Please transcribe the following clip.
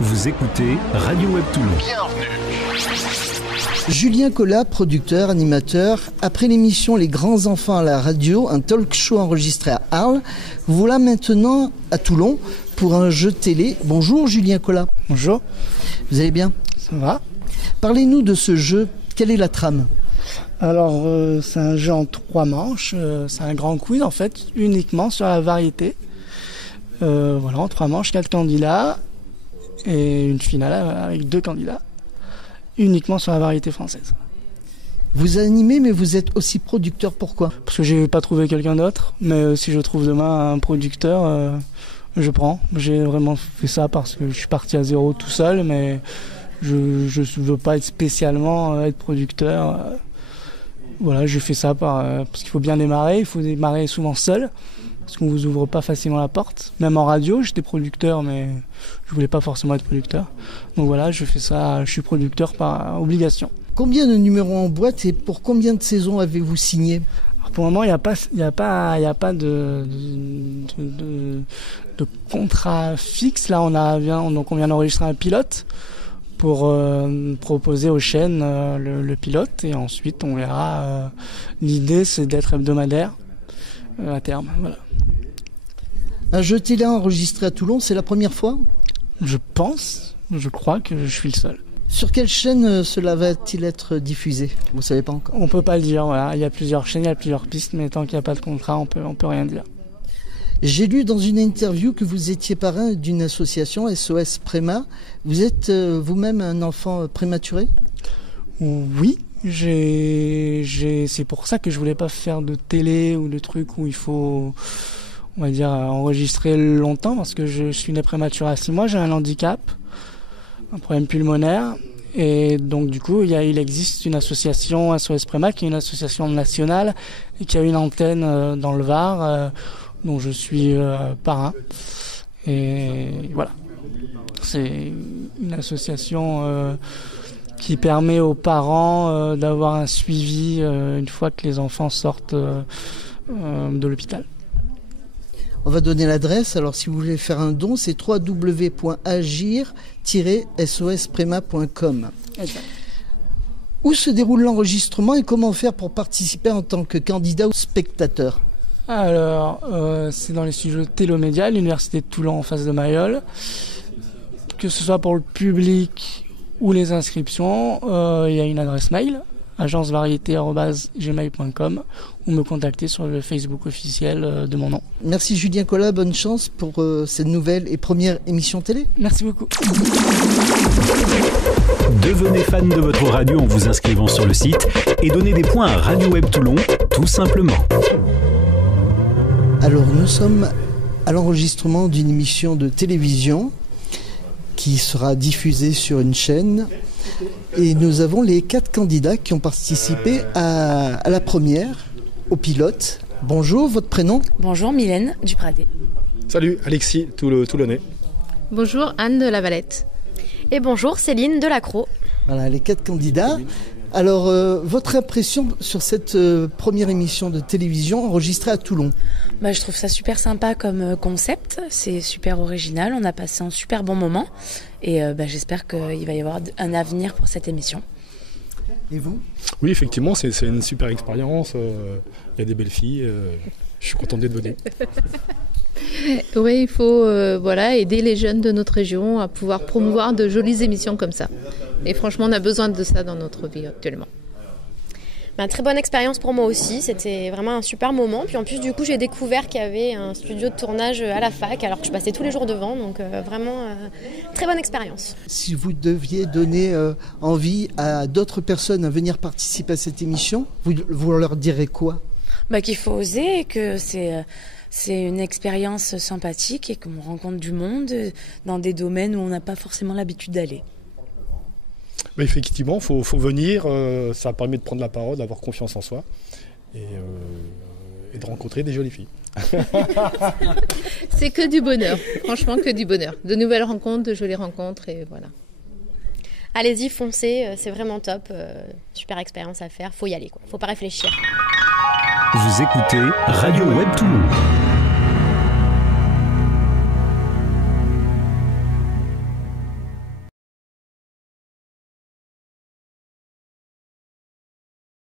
Vous écoutez Radio Web Toulon. Bienvenue. Julien Collat, producteur, animateur. Après l'émission Les Grands Enfants à la radio, un talk show enregistré à Arles, vous voilà maintenant à Toulon pour un jeu télé. Bonjour Julien Collat. Bonjour. Vous allez bien? Ça va. Parlez-nous de ce jeu. Quelle est la trame? Alors, c'est un jeu en 3 manches. C'est un grand quiz, en fait, uniquement sur la variété. Voilà, en 3 manches, 4 candidats et une finale avec 2 candidats. Uniquement sur la variété française. Vous animez, mais vous êtes aussi producteur. Pourquoi? Parce que j'ai pas trouvé quelqu'un d'autre. Mais si je trouve demain un producteur, je prends. J'ai vraiment fait ça parce que je suis parti à zéro tout seul, mais je veux pas être spécialement être producteur. Voilà, je fais ça parce qu'il faut bien démarrer. Il faut démarrer souvent seul, parce qu'on vous ouvre pas facilement la porte. Même en radio, j'étais producteur, mais je voulais pas forcément être producteur. Donc voilà, je fais ça, je suis producteur par obligation. Combien de numéros en boîte et pour combien de saisons avez-vous signé? Alors pour le moment, il n'y a pas de contrat fixe. Là, on vient d'enregistrer un pilote pour proposer aux chaînes le pilote, et ensuite on verra. L'idée, c'est d'être hebdomadaire à terme. Voilà. Un jeu télé enregistré à Toulon, c'est la première fois? Je crois que je suis le seul. Sur quelle chaîne cela va-t-il être diffusé? Vous savez pas encore? On peut pas le dire, voilà. Il y a plusieurs chaînes, il y a plusieurs pistes, mais tant qu'il n'y a pas de contrat, on peut rien dire. J'ai lu dans une interview que vous étiez parrain d'une association, SOS Préma. Vous êtes vous-même un enfant prématuré? Oui, c'est pour ça que je voulais pas faire de télé ou de trucs où il faut, on va dire, enregistrer longtemps, parce que je suis né prématuré à 6 mois, j'ai un handicap, un problème pulmonaire, et donc du coup il existe une association SOS Préma qui est une association nationale et qui a une antenne dans le Var, dont je suis parrain, et voilà, c'est une association qui permet aux parents d'avoir un suivi une fois que les enfants sortent de l'hôpital. On va donner l'adresse. Alors si vous voulez faire un don, c'est www.agir-sosprema.com. Où se déroule l'enregistrement et comment faire pour participer en tant que candidat ou spectateur? Alors, c'est dans les studios Télémédia, l'université de Toulon en face de Mayol. Que ce soit pour le public ou les inscriptions, il y a une adresse mail, agencevariété@gmail.com, ou me contacter sur le Facebook officiel de mon nom. Merci Julien Collat, bonne chance pour cette nouvelle et première émission télé. Merci beaucoup. Devenez fan de votre radio en vous inscrivant sur le site et donnez des points à Radio Web Toulon, tout simplement. Alors nous sommes à l'enregistrement d'une émission de télévision qui sera diffusée sur une chaîne, et nous avons les 4 candidats qui ont participé à la première, au pilote. Bonjour, votre prénom? Bonjour, Mylène Dupradé. Salut, Alexis Toulonnais. Bonjour, Anne de La Valette. Et bonjour, Céline Delacroix. Voilà, les 4 candidats. Alors, votre impression sur cette première émission de télévision enregistrée à Toulon? Je trouve ça super sympa comme concept, c'est super original, on a passé un super bon moment, et j'espère qu'il va y avoir un avenir pour cette émission. Et vous? Oui, effectivement, c'est une super expérience, il y a des belles filles, je suis content d'être venu. Oui, il faut aider les jeunes de notre région à pouvoir promouvoir de jolies émissions comme ça. Et franchement, on a besoin de ça dans notre vie actuellement. Très bonne expérience pour moi aussi, c'était vraiment un super moment. Puis en plus, du coup, j'ai découvert qu'il y avait un studio de tournage à la fac, alors que je passais tous les jours devant. Donc vraiment, très bonne expérience. Si vous deviez donner envie à d'autres personnes à venir participer à cette émission, vous leur direz quoi? Qu'il faut oser, que c'est une expérience sympathique et qu'on rencontre du monde dans des domaines où on n'a pas forcément l'habitude d'aller. Effectivement, faut venir, ça permet de prendre la parole, d'avoir confiance en soi et de rencontrer des jolies filles. C'est que du bonheur, franchement que du bonheur. De nouvelles rencontres, de jolies rencontres, et voilà. Allez-y, foncez, c'est vraiment top, super expérience à faire, faut y aller, quoi. Faut pas réfléchir. Vous écoutez Radio Web Toulon.